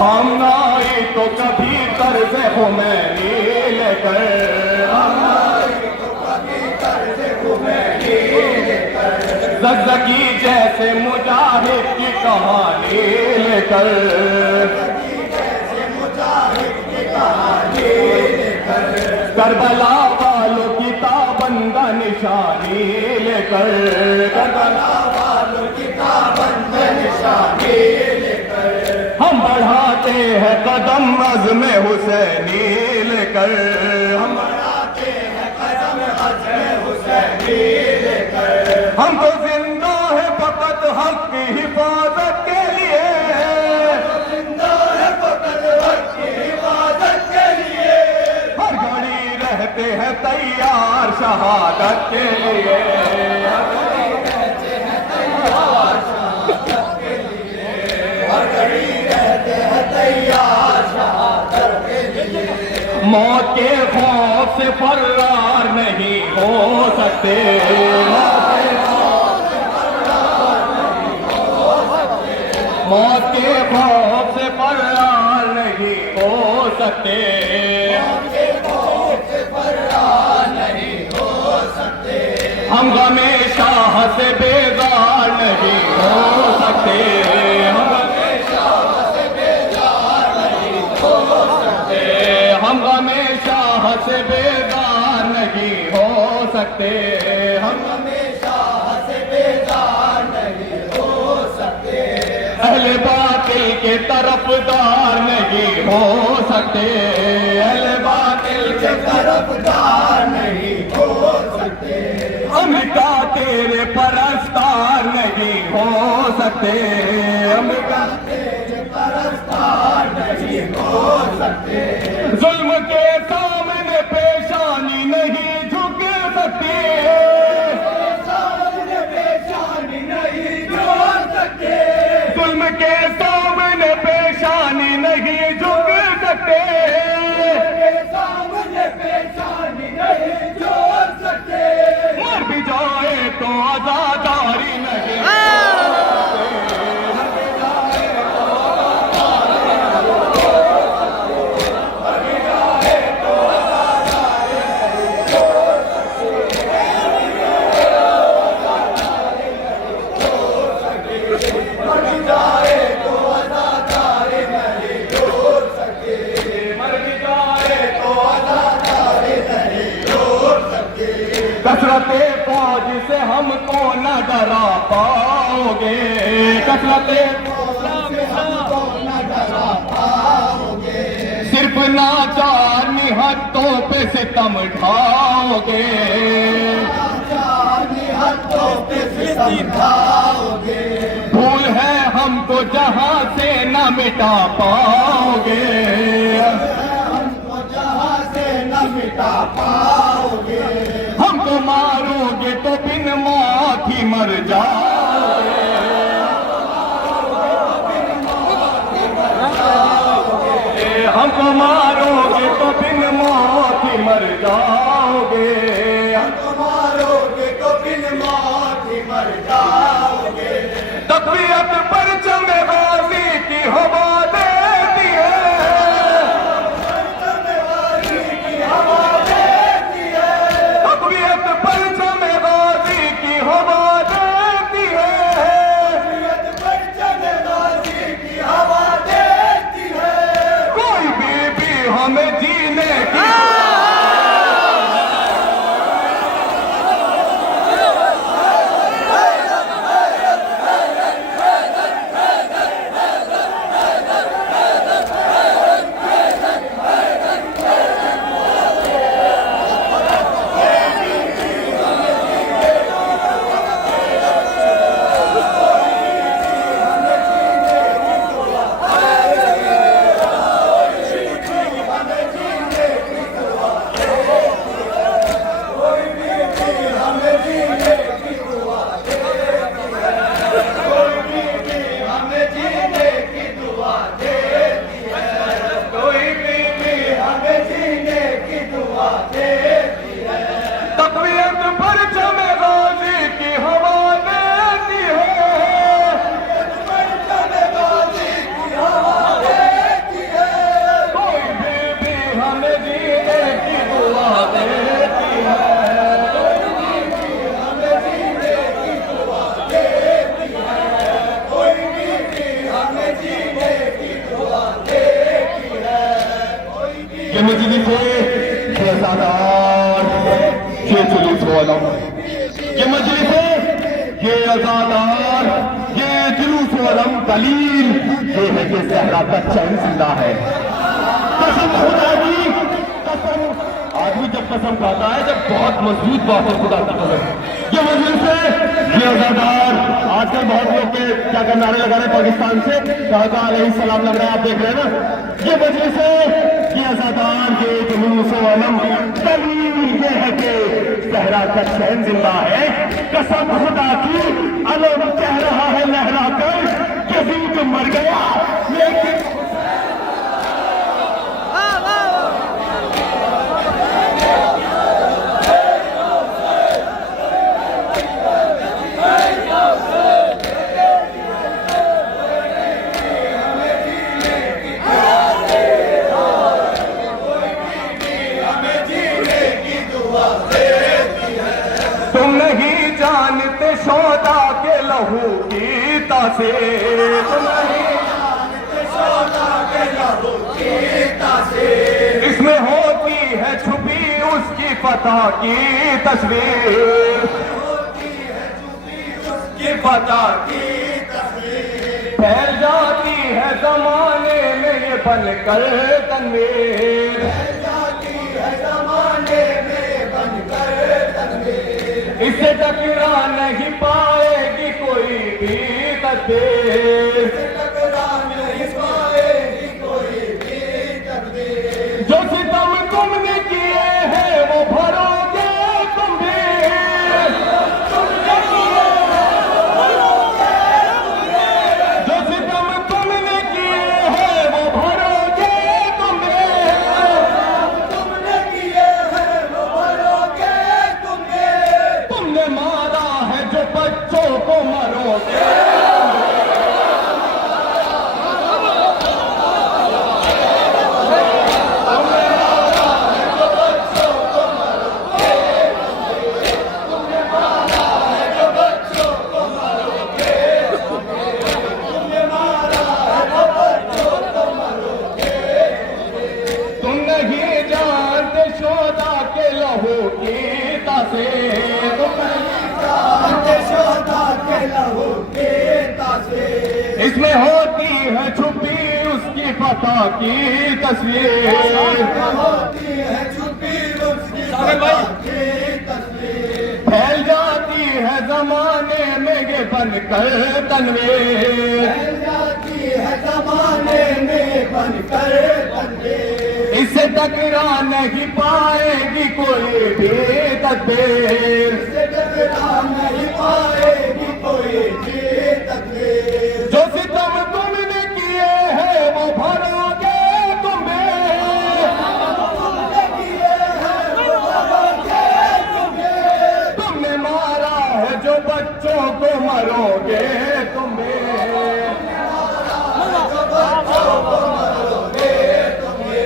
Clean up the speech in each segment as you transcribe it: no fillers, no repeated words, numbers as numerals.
हम आए तो कभी कर्ज खुमैनी लेकर, ज़ग़्ज़गी जैसे मुजाहिद की कहानी लेकर, करबला वालों की ताबंदा निशानी लेकर, करबला वालों की ताबंदा निशानी लेकर, हम बढ़ाते हैं कदम अज़्म हुसैनी लेकर, हम बढ़ाते हैं कदम अज़्म हुसैनी लेकर, हम तो जिंदा है फकत हक की हिफाजत के लिए, जिंदा है फकत हक की हिफाजत के लिए, हर घड़ी रहते हैं तैयार शहादत के लिए, हर घड़ी रहते हैं तैयार शहादत के लिए, हर घड़ी रहते हैं तैयार शहादत के लिए, मौत के खौफ से फरार नहीं हो सकते, मौत के खौफ से फरार नहीं हो सकते, हम हमेशा से बेजार नहीं हो सकते, हम हमेशा से बेजार नहीं हो सकते, हम हमेशा से बेजार नहीं हो सकते, हम हमेशा से बेजार नहीं हो सकते, अहले बातिल के तरफदार नहीं हो सकते, अहले बातिल के तरफदार नहीं हो सकते, हम का तेरे परस्तार नहीं हो सकते, हम का तेरे परस्तार नहीं हो सकते, जुल्म के सामने पेशानी नहीं झुक सकती, सामने पेशानी नहीं झुक सकते, जुल्म के सामने पेशानी नहीं झुक सकते, सामने पेशानी नहीं झुक सकते, मर भी जाए तो आजादारी नहीं, कसरते फौज से हमको न डरा पाओगे, कसरते फौज से हमको न डरा पाओगे, सिर्फ नाचार निहत्तों पे सितम ढाओगे, नाचार निहत्तों पे सितम ढाओगे, भूल है हमको जहां से न मिटा पाओगे, हमको जहां से न मिटा पाओगे, हमको मारोगे तो बिन मौत ही मर जाओगे, हमको मारोगे तो बिन मौत ही मर जाओगे, हमको मारोगे तो बिन मौत ही मर जाओगे, तकबीरत परचम गाज़ी की हवा देती है, गाज़ी की हवा देती है, तकबीरत परचम गाज़ी की हवा देती है, तकबीरत परचम गाज़ी की हवा देती है, कोई भी हमें जीने की दलील ये है कि सहरा का चैन जिंदा है। कसम खुदा की, कसम आदमी जब कसम खाता है जब बहुत मजबूत बात है खुदा की कसम। ये मजलिस से ये अज़ादार आजकल बहुत लोग के क्या कर नारे लगा रहे पाकिस्तान से काका अलैहिस्सलाम लग रहा है, आप देख रहे हैं ना। ये मजलिस से ये अज़ादार के जुलूस आलम दलील ये है कि सहरा का चैन जिंदा है। कसम खुदा की अलम कह रहा है लहरा कर कि ज़िंक मर गया लेकिन शोदा के लहू की तासे, तुम नहीं जानते शोदा के लहू की तासे, इसमें होती है छुपी उसकी फतह की तस्वीर, होती है छुपी उसकी फतह की तस्वीर, फैल जाती है जमाने में ये बनकर तनवीर, फैल जाती है जमाने में बनकर तनवीर, इससे टकरा नहीं पाएगी कोई भी तकदीर, इससे टकरा नहीं पाएगी कोई भी तकदीर, जो सितम तुमने किए हैं वो भरोगे तुम भी, तुमने किए हैं वो भरोगे तुम भी, जो सितम तुमने किए हैं वो भरोगे तुम भी, तुमने किए हैं वो भरोगे तुम भी, तुमने मारा है जो बच्चों को मरोगे, इसमें होती है छुपी उसकी फतह की तस्वीर, होती है छुपी उसकी फतह की तस्वीर, फैल जाती है जमाने में ये बनकर तनवीर, फैल जाती है जमाने में बनकर तनवीर, इससे टकरा नहीं पाएगी कोई भी तकदीर, इससे टकरा नहीं पाएगी कोई भी तकदीर, जो सितम तुमने किए हैं वो भरोगे तुम भी, तुमने किए हैं वो भरोगे तुम भी, तुमने मारा है जो बच्चों को मरोगे तुम भी, जो बच्चों को मरोगे तुम भी,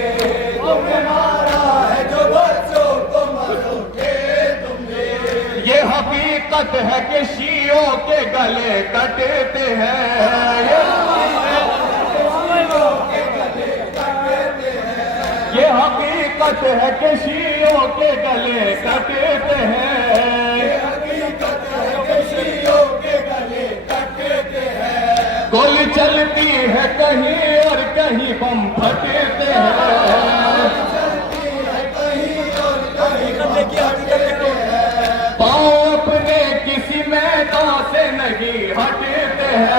तुमने मारा है जो बच्चों को मरोगे तुम भी, ये हकीकत है कि शियों के गले कटते हैं, ये हकीकत है कि शियों के गले कटते हैं, ये हकीकत है कि शियों के गले कटते हैं, गोली चलती है कहीं और कहीं बम फटते हैं, चलती है कहीं और कहीं बम फटते हैं, पाँव अपने किसी मैदान से नहीं हटते हैं,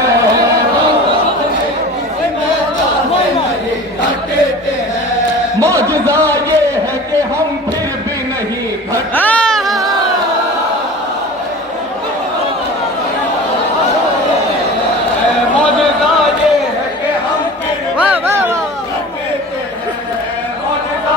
किसी मैदान से नहीं हटते हैं, मौजज़ा ये है कि हम फिर भी नहीं घटते, मौजज़ा ये है कि हम फिर भी नहीं घटते हैं, मौजज़ा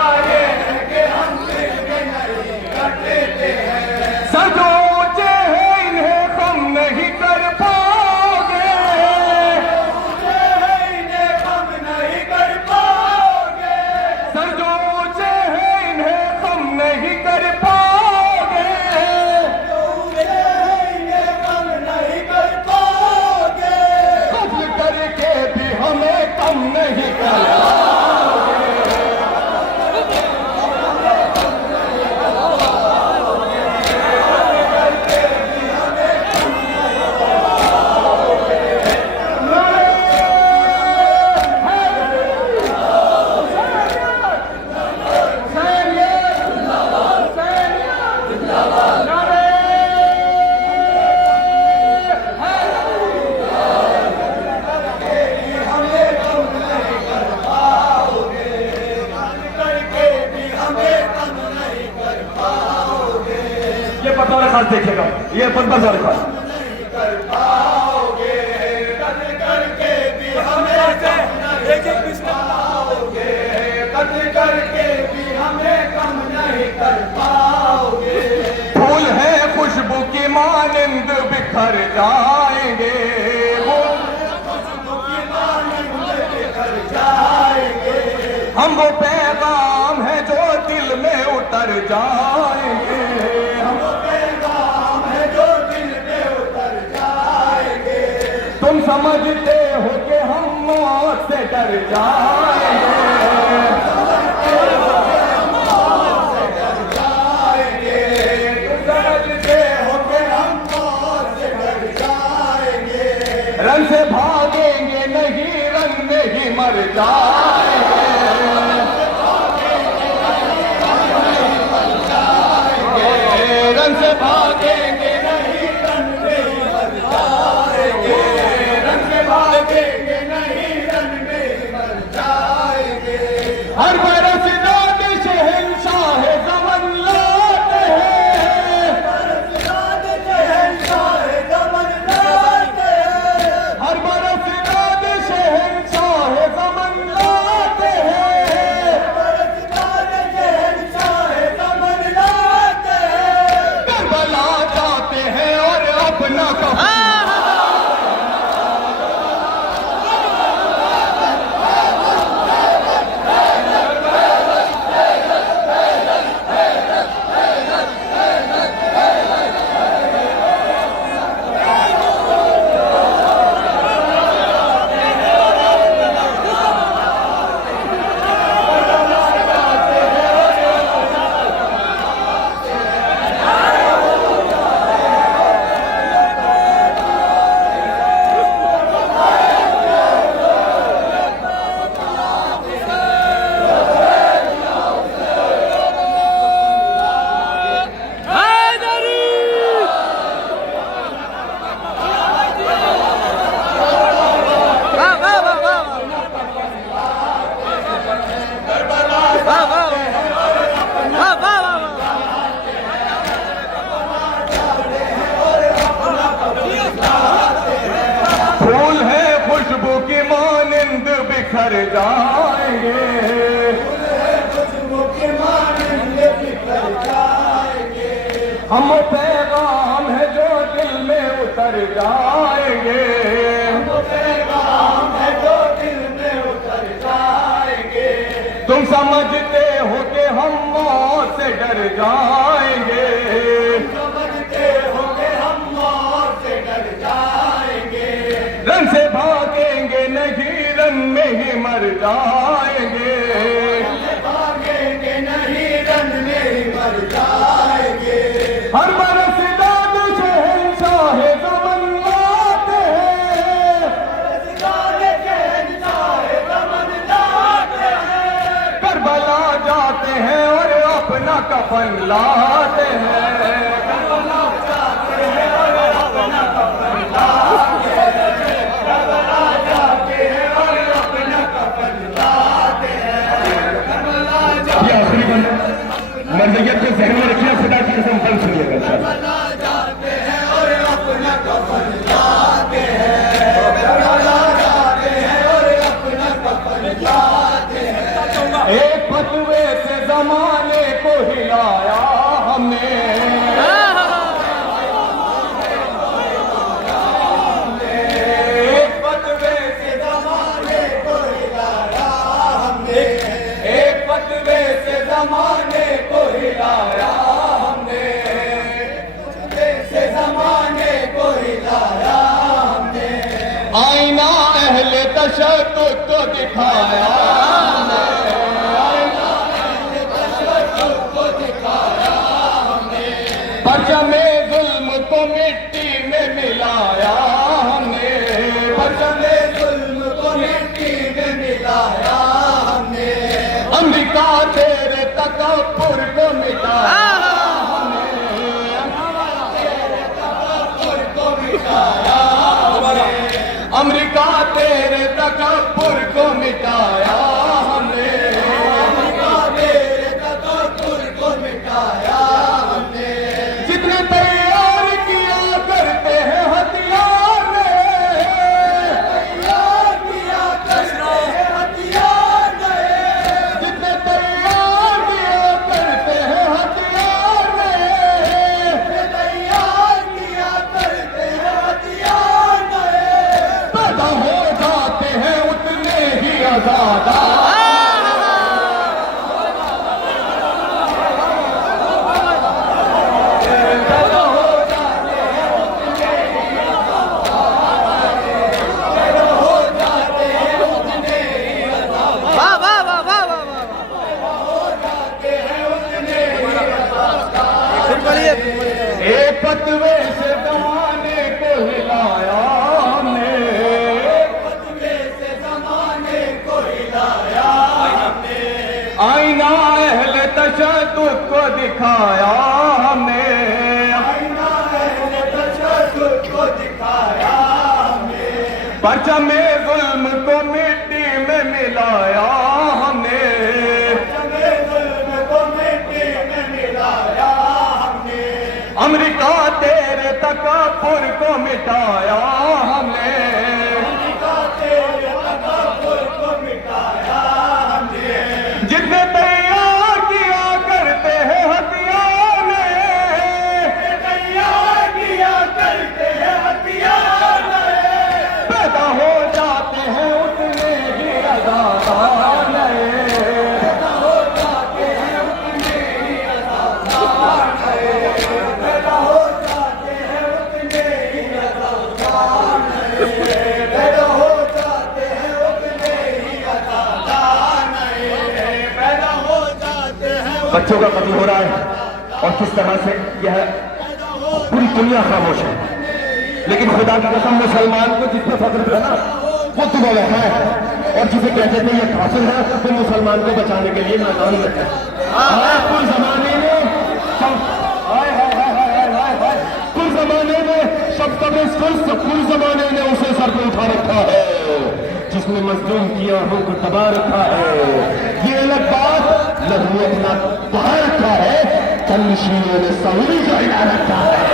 जाएंगे। हम पैगाम है जो दिल पे उतर जाएंगे। तुम समझते हो कि हम मौत से डर जाएंगे। समझते हो कि हम मौत से डर जाएंगे। तुम समझते हो कि हम मौत से डर जाएंगे। रन से भागेंगे नहीं, रन में ही मर जाएंगे। रन से भागेंगे नहीं, रन में ही मर जाएंगे। रन से भागेंगे नहीं, रन में ही मर जाएंगे। हर बरस दाद शहंशाह ज़मन लाते हैं। बरस दाद शहंशाह ज़मन लाते हैं। हर बरस दाद शहंशाह ज़मन लाते हैं। बरस दाद शहंशाह ज़मन लाते हैं। करबला जाते हैं और अपना कफन बिखर जाएंगे। खुशबू के मानिंद बिखर जाएंगे। हम पैगाम है जो दिल में उतर जाएंगे। हम पैगाम है जो दिल में उतर जाएंगे। तुम समझते हो कि हम मौत से डर जाएंगे। समझते हो कि हम मौत से डर जाएंगे। रन से भागेंगे नहीं, रन में ही मर जाएंगे। भागेंगे नहीं, रन में ही मर जाएंगे। हर बरस दाद शहंशाह ज़मन लाते हैं। बरस दाद शहंशाह ज़मन लाते हैं। करबला जाते हैं और अपना कफन लाते हैं। करबला जाते हैं और अपना कफन लाते हैं। करबला जाते हैं और अपना कफन लाते हैं। ये आखिरी मर्जियत को जहन में रखिए। खुदा की कसम फल सुनिएगा। करबला जाते हैं और अपना कफन लाते हैं। करबला जाते हैं और अपना कफन लाते हैं। एक फतवे से जमाने को हिलाया हमने। एक फतवे से जमाने को हिलाया हमने। एक फतवे से जमाने को हिलाया हमने। से जमाने को हिलाया हमने। आईना अहले तशद्दुद को दिखाया हमने। आईना अहले तशद्दुद को दिखाया हमने। परचमे जुल्म को मिट्टी में मिलाया हमने। परचमे जुल्म को मिट्टी में मिलाया हमने। अमेरिका तेरे तकब्बुर को मिटाया हमने। तेरे तकब्बुर को मिटाया हमने। अमेरिका तेरे तकब्बुर को मिटाया हमने। अमेरिका तेरे तकब्बुर को मिटाया हमने। जितने तैयार किया करते हैं हथियार नए। तैयार किया करते हैं हथियार नए। जितने तैयार किया करते हैं हथियार नए। तैयार किया करते हैं हथियार नए। पैदा हो जाते हैं उतने ही आजादा। तशद्दुद को दिखाया हमने, आईना अहले तशद्दुद को दिखाया हमने, परचमे जुल्म को मिट्टी में मिलाया हमने, परचमे जुल्म को मिट्टी में मिलाया हमने, अमेरिका तेरे तकब्बुर को मिटाया हमने, अमेरिका तेरे तकब्बुर को मिटाया हमने, जितने तैयार किया करते हैं हथियार में, तैयार किया करते हैं हथियार में, पैदा हो जाते हैं उतने ही अज़ादार नए, पैदा हो जाते हैं उतने ही अज़ादार नए, पैदा हो जाते हैं उतने ही अज़ादार नए, पैदा हो जाते हैं उतने ही अज़ादार नए, पैदा हो जाते हैं। बच्चों का कत्ल हो रहा है और किस तरह से यह पूरी दुनिया खामोश है, लेकिन खुदा की कसम मुसलमान को जिस पे फख्र था ना वो तुम्हें है, और जिसे कहते थे ये काफिर है वो मुसलमान को बचाने के लिए मैदान में है। कुल जमाने में कुल जमाने में शब्द कुल जमाने ने उसे सर पे उठा रखा है, जिसने मजलूम किया हमको दबा रखा है, ये अलग बात लहू अपना बहा रखा है, तनशीनों ने सऊदी का हिला रखा है,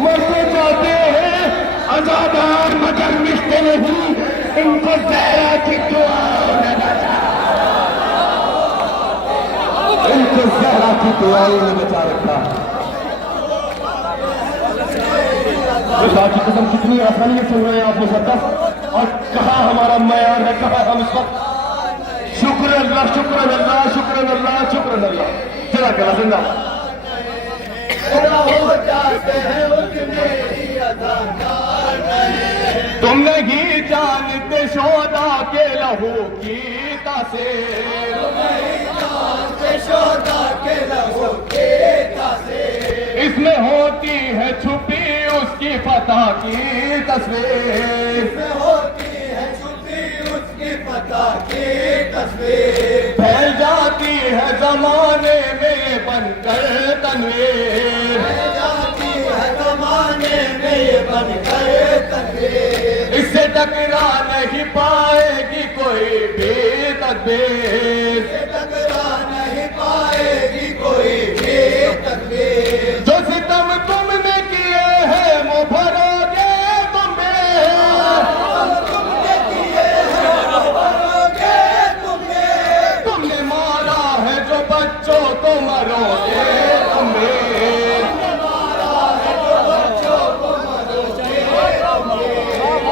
मरते जाते हैं अज़ादार मगर मिटते नहीं, इनको ज़हरा की दुआओं ने बचा, इनको ज़हरा की दुआओं ने बचा रखा। खुदा की कसम कितनी आसानी से सुन रहे हैं आप मुसद्दस, और कहाँ हमारा मयार है, कहाँ हम इस वक्त। शुक्र अल्लाह, शुक्र अल्लाह, शुक्र अल्लाह, शुक्र अल्लाह। चला कला जिंदा हो जाते हैं उतने ही अज़ादार नए, तुम नहीं जानते शोदा के लहू की तासीर, तुम नहीं जानते शोदा के लहू की तासीर, इसमें होती है छुपी उसकी फतह की तस्वीर, इसमें होती है छुपी उसकी फतह की तस्वीर, फैल जाती है जमाने में बनकर तनवीर, फैल जाती है जमाने में ये बनकर तनवीर, इससे टकरा नहीं पाएगी कोई भी तदबीर, इससे टकरा नहीं पाएगी कोई भी तदबीर, जो सितम तुमने किए हैं वो भरोगे तुम्हें, तुमने किए हैं वो भरोगे तुम्हें, तुमने मारा है जो बच्चों को मरोगे तुम्हें, तुमने मारा है जो बच्चों को मरोगे तुम्हें,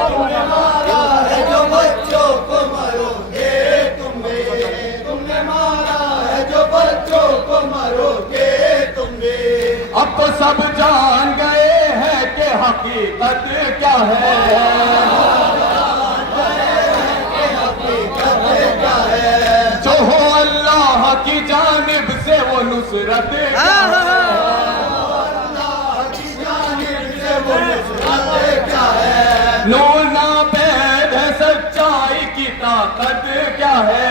तुमने मारा है जो बच्चों को मरोगे तुम्हें, तुमने मारा है जो बच्चों को मरोगे तुम्हें। अब तो सब जान गए हैं कि हकीकत क्या है, जो हो अल्लाह की जानिब से वो नुसरत क्या है, अल्लाह की जानिब से वो नुसरत क्या है, नूर नापैद है सच्चाई की ताकत क्या है,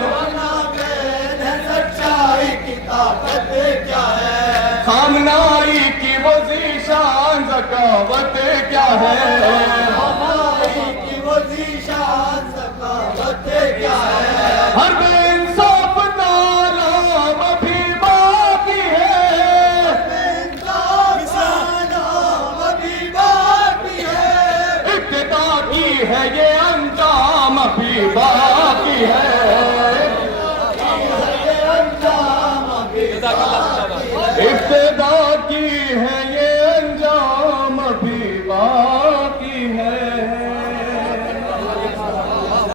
नूर नापैद है सच्चाई की ताकत क्या है, खामनाई की वो ज़ीशान ज़कावत क्या है, खामनाई की वो ज़ीशान ज़कावत क्या है, हर बेइंसाफ नाम अभी बाकी है, बेइंसाफ नाम अभी बाकी है, इब्तिदा की है ये अंजाम अभी बाकी है,